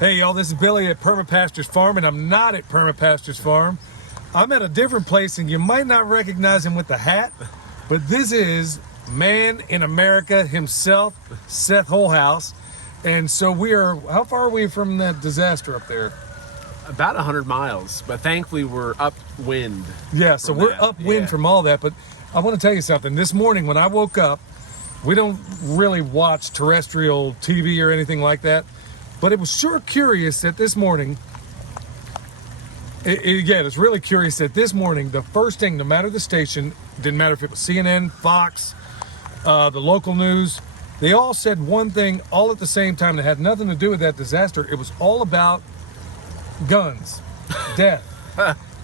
Hey y'all, this is Billy at Perma Pastures Farm, and I'm not at Perma Pastures Farm. I'm at a different place, and you might not recognize him with the hat, but this is man in America himself, Seth Holehouse. And so how far are we from that disaster up there? About 100 miles, but thankfully we're upwind. Yeah, so we're upwind from all that, but I want to tell you something. This morning when I woke up, we don't really watch terrestrial TV or anything like that, but it was sure curious that this morning, it's really curious that this morning, the first thing, no matter the station, didn't matter if it was CNN, Fox, the local news, they all said one thing all at the same time that had nothing to do with that disaster. It was all about guns, death.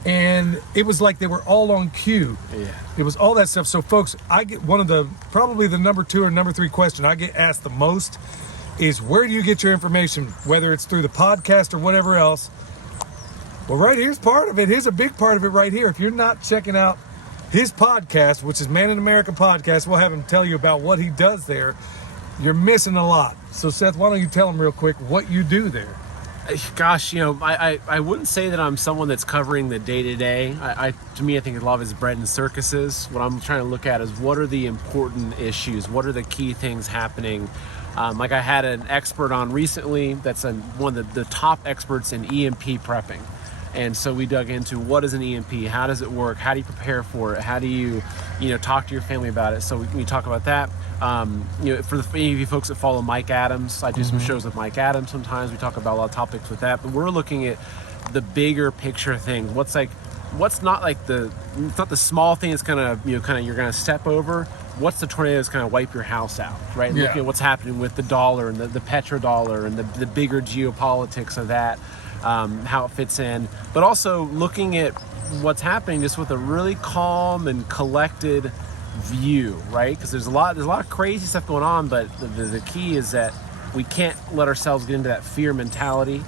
And it was like they were all on cue. Yeah. It was all that stuff. So folks, I get probably the number 2 or number 3 question I get asked the most is, where do you get your information? Whether it's through the podcast or whatever else. Well, right here's part of it. Here's a big part of it right here. If you're not checking out his podcast, which is Man in America Podcast, we'll have him tell you about what he does there. You're missing a lot. So Seth, why don't you tell him real quick what you do there? Gosh, I wouldn't say that I'm someone that's covering the day-to-day. To me, I think a lot of it is bread and circuses. What I'm trying to look at is what are the important issues? What are the key things happening? Like I had an expert on recently that's one of the top experts in EMP prepping. And so we dug into what is an EMP, how does it work, how do you prepare for it, how do you talk to your family about it. So we talk about that. For any of you folks that follow Mike Adams, I do some shows with Mike Adams sometimes. We talk about a lot of topics with that, but we're looking at the bigger picture things. It's not the small thing that's you're gonna step over. What's the tornado that's gonna wipe your house out, right? Yeah. Looking at what's happening with the dollar and the petrodollar and the bigger geopolitics of that. How it fits in, but also looking at what's happening just with a really calm and collected view, right? Because there's a lot of crazy stuff going on, but the key is that we can't let ourselves get into that fear mentality,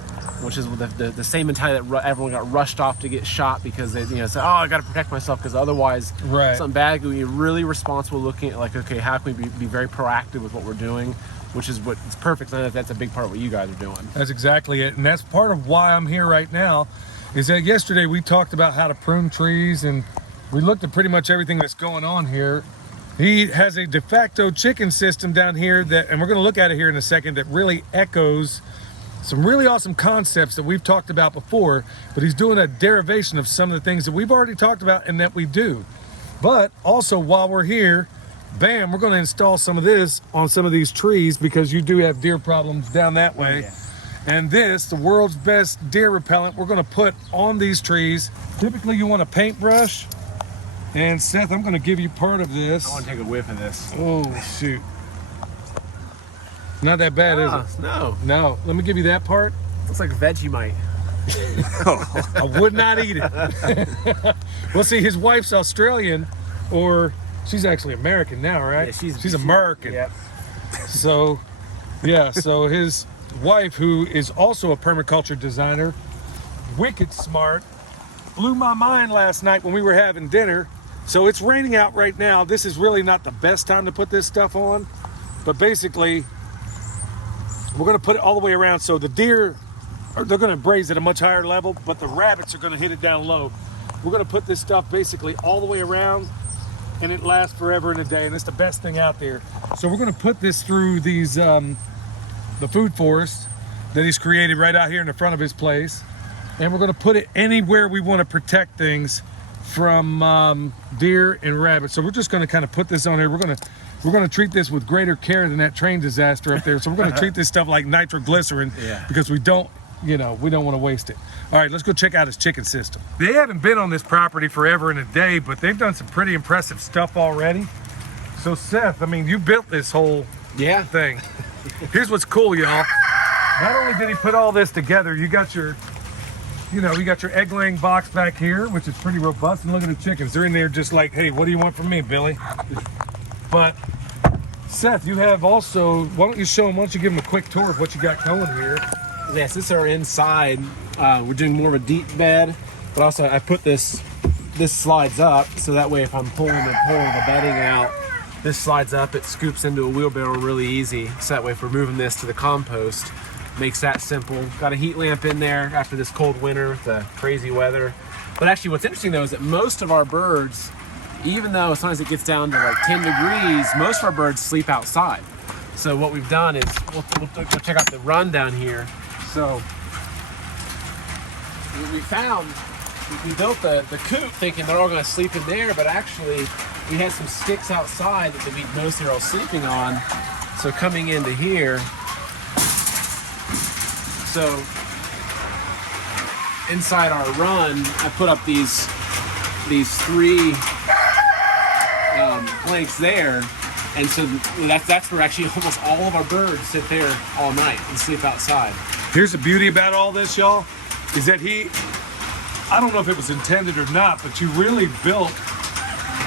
which is the same mentality that everyone got rushed off to get shot because they said, oh, I got to protect myself because otherwise something bad. We're really responsible looking at okay, how can we be very proactive with what we're doing, which is it's perfect. And that's a big part of what you guys are doing. That's exactly it. And that's part of why I'm here right now, is that yesterday we talked about how to prune trees, and we looked at pretty much everything that's going on here. He has a de facto chicken system down here and we're going to look at it here in a second, that really echoes some really awesome concepts that we've talked about before, but he's doing a derivation of some of the things that we've already talked about and that we do. But also while we're here, bam, we're going to install some of this on some of these trees, because you do have deer problems down that way. Oh, yeah. And this, the world's best deer repellent, we're going to put on these trees. Typically you want a paintbrush. And Seth, I'm going to give you part of this. I want to take a whiff of this. Oh, shoot. Not that bad, is it? No. Let me give you that part. Looks like Vegemite. I would not eat it. Well, see, his wife's Australian, or she's actually American now, right? Yeah, she's American. Yep. So, so his wife, who is also a permaculture designer, wicked smart, blew my mind last night when we were having dinner. So it's raining out right now. This is really not the best time to put this stuff on, but basically we're going to put it all the way around, so the deer, they're going to graze at a much higher level, but the rabbits are going to hit it down low. We're going to put this stuff basically all the way around, and it lasts forever and a day, and it's the best thing out there. So we're going to put this through these the food forest that he's created right out here in the front of his place, and we're going to put it anywhere we want to protect things from deer and rabbits. So we're just going to kind of put this on here. We're going to treat this with greater care than that train disaster up there. So we're going to treat this stuff like nitroglycerin, because we don't want to waste it. All right, let's go check out his chicken system. They haven't been on this property forever and a day, but they've done some pretty impressive stuff already. So Seth, I mean, you built this whole thing. Here's what's cool, y'all. Not only did he put all this together, you got your egg laying box back here, which is pretty robust. And look at the chickens. They're in there just like, hey, what do you want from me, Billy? But Seth, you have also, why don't you give them a quick tour of what you got going here? Yes, this is our inside. We're doing more of a deep bed, but also I put this slides up, so that way if I'm pulling the bedding out, this slides up, it scoops into a wheelbarrow really easy. So that way if we're moving this to the compost, Makes that simple. Got a heat lamp in there after this cold winter with the crazy weather. But actually what's interesting though is that most of our birds, even though sometimes it gets down to like 10 degrees, most of our birds sleep outside. So what we've done is, we'll check out the run down here. So we found, we built the coop thinking they're all gonna sleep in there, but actually we had some sticks outside that we noticed they're all sleeping on. So coming into here, so inside our run, I put up these 3 blanks there, and so that's where actually almost all of our birds sit there all night and sleep outside. Here's the beauty about all this, y'all, is that I don't know if it was intended or not, but you really built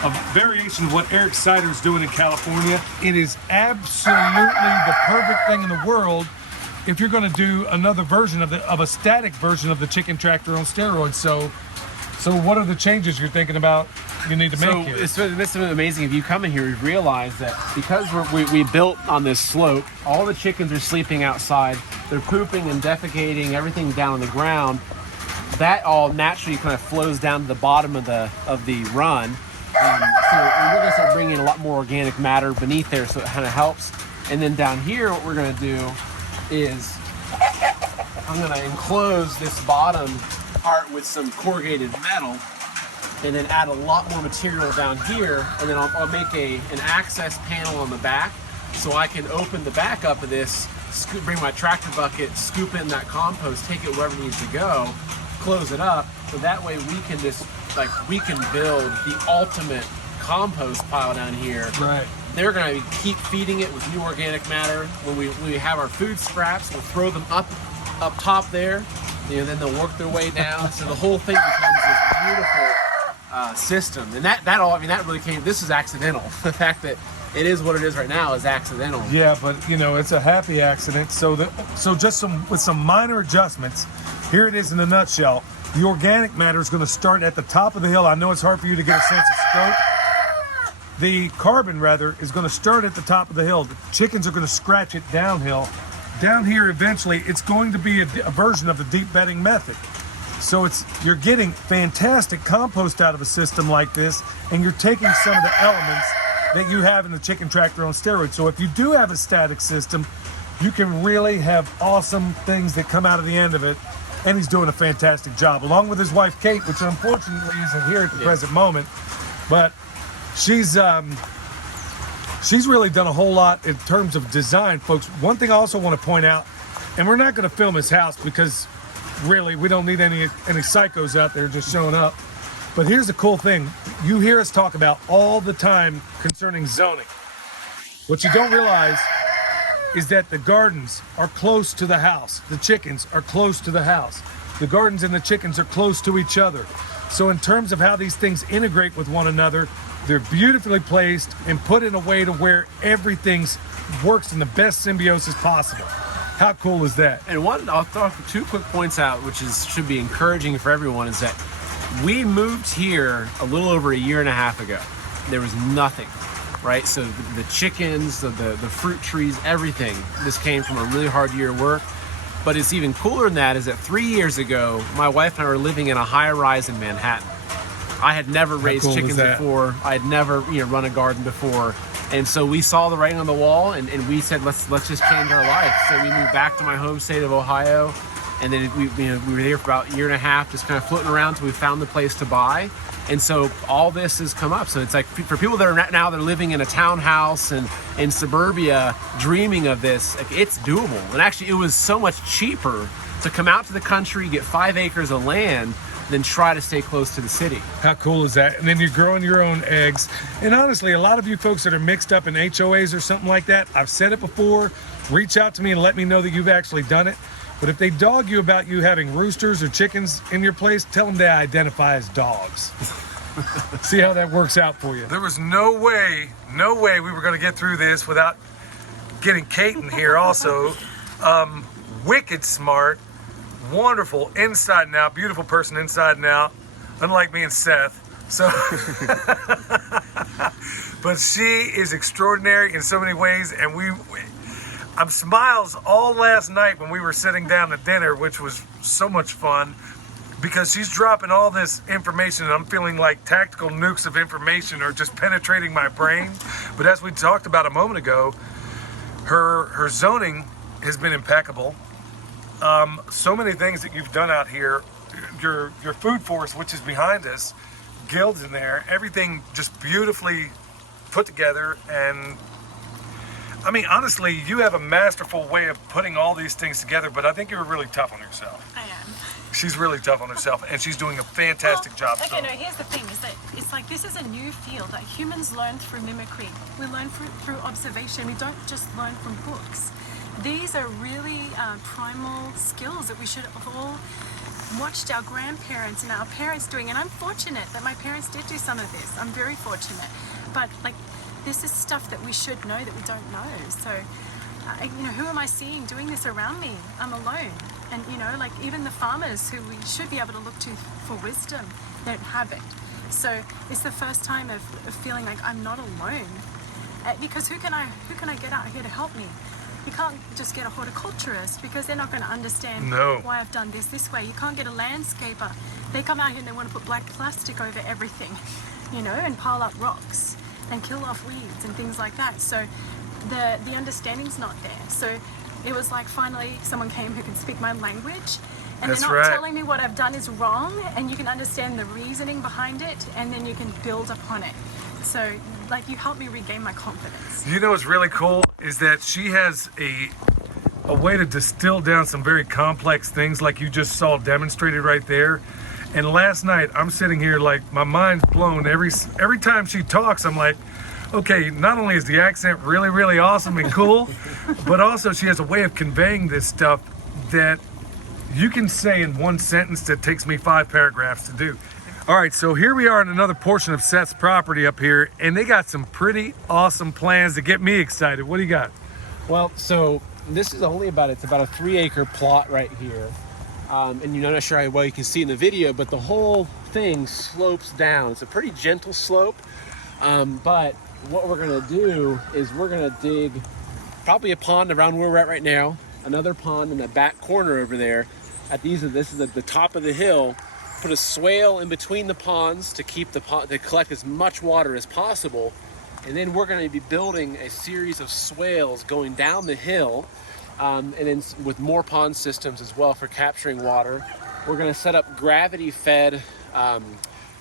a variation of what Eric Sider's doing in California. It is absolutely the perfect thing in the world if you're going to do another version of a static version of the chicken tractor on steroids. So what are the changes you're thinking about you need to make here? It's amazing. If you come in here, you realize that because we built on this slope, all the chickens are sleeping outside. They're pooping and defecating, everything down on the ground. That all naturally kind of flows down to the bottom of the run. So we're going to start bringing a lot more organic matter beneath there, so it kind of helps. And then down here, what we're going to do is I'm going to enclose this bottom part with some corrugated metal, and then add a lot more material down here, and then I'll make an access panel on the back, so I can open the back up of this, bring my tractor bucket, scoop in that compost, take it wherever it needs to go, close it up, so that way we can build the ultimate compost pile down here. Right. They're going to keep feeding it with new organic matter. When we have our food scraps, we'll throw them up top there. Then they'll work their way down. So the whole thing becomes this beautiful system. And that really came. This is accidental. The fact that it is what it is right now is accidental. Yeah, but it's a happy accident. So just with some minor adjustments, here it is in a nutshell. The organic matter is going to start at the top of the hill. I know it's hard for you to get a sense of scope. The carbon, rather, is going to start at the top of the hill. The chickens are going to scratch it downhill. Down here, eventually, it's going to be a version of the deep bedding method. So you're getting fantastic compost out of a system like this, and you're taking some of the elements that you have in the chicken tractor on steroids. So if you do have a static system, you can really have awesome things that come out of the end of it. And he's doing a fantastic job, along with his wife, Kate, which unfortunately isn't here at the present moment. But she's really done a whole lot in terms of design, folks. One thing I also want to point out, and we're not going to film his house because really we don't need any psychos out there just showing up. But here's the cool thing. You hear us talk about all the time concerning zoning. What you don't realize is that the gardens are close to the house. The chickens are close to the house. The gardens and the chickens are close to each other. So in terms of how these things integrate with one another, they're beautifully placed and put in a way to where everything works in the best symbiosis possible. How cool is that? And I'll throw 2 quick points out, which should be encouraging for everyone, is that we moved here a little over a year and a half ago. There was nothing, right? So the chickens, the fruit trees, everything, this came from a really hard year of work. But it's even cooler than that is that 3 years ago, my wife and I were living in a high-rise in Manhattan. I had never raised chickens before. I had never run a garden before. And so we saw the writing on the wall, and we said, let's just change our life. So we moved back to my home state of Ohio, and then we were there for about a year and a half, just kind of floating around until we found the place to buy. And so all this has come up. So it's like for people that are now they're living in a townhouse and in suburbia, dreaming of this, like, it's doable. And actually, it was so much cheaper to come out to the country, get 5 acres of land, than try to stay close to the city. How cool is that? And then you're growing your own eggs. And honestly, a lot of you folks that are mixed up in HOAs or something like that, I've said it before, reach out to me and let me know that you've actually done it. But if they dog you about you having roosters or chickens in your place, tell them they identify as dogs. See how that works out for you. There was no way we were going to get through this without getting Kate in here also. Wicked smart, wonderful inside and out, beautiful person inside and out, unlike me and Seth. So, but she is extraordinary in so many ways, and I'm smiles all last night when we were sitting down to dinner, which was so much fun, because she's dropping all this information and I'm feeling like tactical nukes of information are just penetrating my brain. But as we talked about a moment ago, her zoning has been impeccable. So many things that you've done out here, your food forest, which is behind us, guilds in there, everything just beautifully put together. And I mean, honestly, you have a masterful way of putting all these things together, but I think you're really tough on yourself. I am. She's really tough on herself, and she's doing a fantastic job. Okay, no, here's the thing, is that it's like this is a new field. Like humans learn through mimicry. We learn through observation. We don't just learn from books. These are really primal skills that we should have all watched our grandparents and our parents doing. And I'm fortunate that my parents did do some of this. I'm very fortunate. But like, this is stuff that we should know that we don't know. So, you know, who am I seeing doing this around me? I'm alone. And, you know, like even the farmers who we should be able to look to for wisdom, don't have it. So it's the first time of feeling like I'm not alone. Because who can I get out here to help me? You can't just get a horticulturist because they're not going to understand why I've done this way. You can't get a landscaper. They come out here and they want to put black plastic over everything, you know, and pile up rocks and kill off weeds and things like that. So the understanding's not there. So it was like finally someone came who can speak my language, and they're not telling me what I've done is wrong, and you can understand the reasoning behind it, and then you can build upon it. So like you helped me regain my confidence. You know what's really cool is that she has a way to distill down some very complex things like you just saw demonstrated right there. And last night I'm sitting here like my mind's blown. Every time she talks, I'm like, okay, not only is the accent really, really awesome and cool, but also she has a way of conveying this stuff that you can say in one sentence that takes me 5 paragraphs to do. All right, so here we are in another portion of Seth's property up here, and they got some pretty awesome plans to get me excited. What do you got? Well, so this is only about a 3-acre plot right here. And you're not sure how well you can see in the video, but the whole thing slopes down. It's a pretty gentle slope, but what we're gonna do is we're gonna dig probably a pond around where we're at right now, another pond in the back corner over there. This is at the top of the hill. Put a swale in between the ponds to keep to collect as much water as possible, and then we're going to be building a series of swales going down the hill, and then with more pond systems as well for capturing water. We're going to set up gravity-fed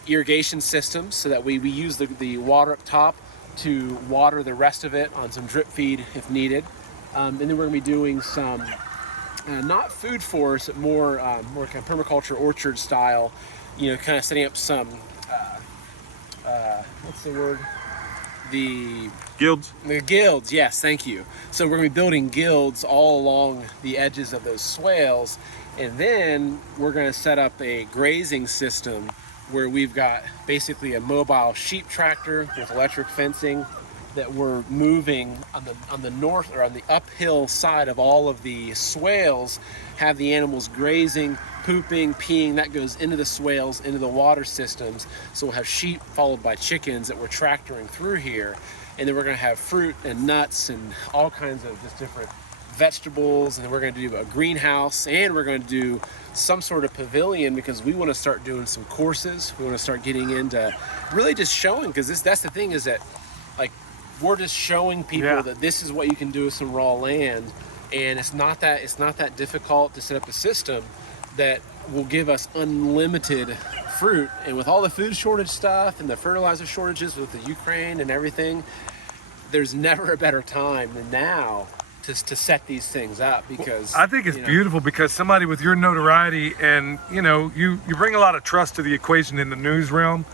irrigation systems so that we use the water up top to water the rest of it on some drip feed if needed, and then we're going to be doing some. Not food forest, but more kind of permaculture orchard style, you know, kind of setting up some, what's the word? The guilds. The guilds, yes, thank you. So we're going to be building guilds all along the edges of those swales, and then we're going to set up a grazing system where we've got basically a mobile sheep tractor with electric fencing that we're moving on the north or on the uphill side of all of the swales, have the animals grazing, pooping, peeing. That goes into the swales, into the water systems. So we'll have sheep followed by chickens that we're tractoring through here. And then we're gonna have fruit and nuts and all kinds of just different vegetables. And then we're gonna do a greenhouse, and we're gonna do some sort of pavilion because we wanna start doing some courses. We wanna start getting into really just showing, because that's the thing, is that like, we're just showing people that this is what you can do with some raw land, and it's not that difficult to set up a system that will give us unlimited fruit. And with all the food shortage stuff and the fertilizer shortages with the Ukraine and everything, there's never a better time than now to set these things up, because I think it's beautiful because somebody with your notoriety and you bring a lot of trust to the equation in the news realm.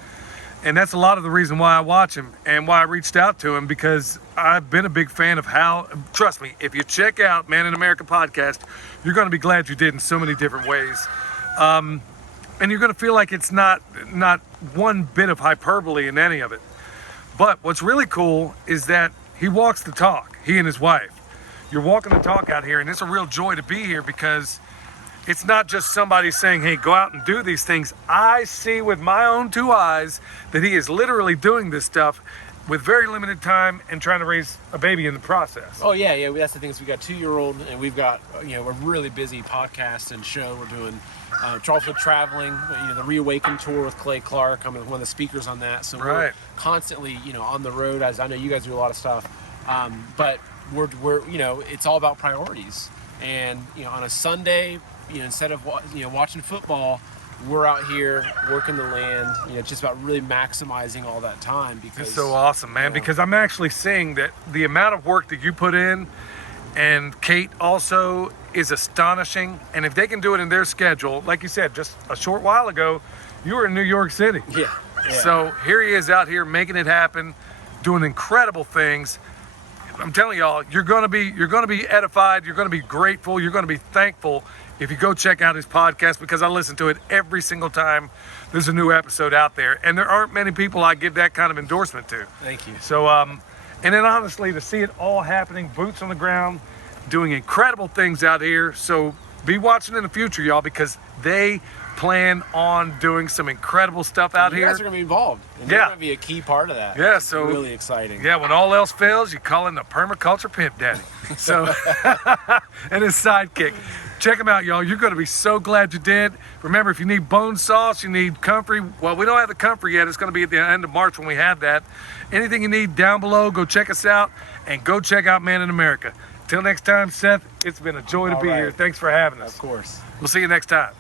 And that's a lot of the reason why I watch him and why I reached out to him, because I've been a big fan of how, trust me, if you check out Man in America podcast, you're going to be glad you did in so many different ways. And you're going to feel like it's not one bit of hyperbole in any of it. But what's really cool is that he walks the talk, he and his wife. You're walking the talk out here, and it's a real joy to be here because it's not just somebody saying, hey, go out and do these things. I see with my own 2 eyes that he is literally doing this stuff, with very limited time and trying to raise a baby in the process. Oh yeah. That's the thing is we got 2-year-old and we've got a really busy podcast and show. We're doing also traveling. The Reawaken tour with Clay Clark. I'm one of the speakers on that. So we're constantly on the road. As I know you guys do a lot of stuff, but we're it's all about priorities. And on a Sunday, instead of watching football, we're out here working the land, just about really maximizing all that time because it's so awesome, man, because I'm actually seeing that the amount of work that you put in and Kate also is astonishing. And if they can do it in their schedule, like you said, just a short while ago, you were in New York City. Yeah. So here he is out here making it happen, doing incredible things. I'm telling y'all, you're gonna be edified, you're gonna be grateful, you're gonna be thankful if you go check out his podcast, because I listen to it every single time there's a new episode out there. And there aren't many people I give that kind of endorsement to. Thank you. So, and then honestly, to see it all happening, boots on the ground, doing incredible things out here. So be watching in the future, y'all, because they plan on doing some incredible stuff out here. You guys are going to be involved. And you're going to be a key part of that. Yeah, so really exciting. Yeah, when all else fails, you call in the permaculture pimp daddy. So, and his sidekick. Check them out, y'all. You're going to be so glad you did. Remember, if you need bone sauce, you need comfrey. Well, we don't have the comfrey yet. It's going to be at the end of March when we have that. Anything you need down below, go check us out and go check out Man in America. Till next time, Seth, it's been a joy to be here. Thanks for having us. Of course. We'll see you next time.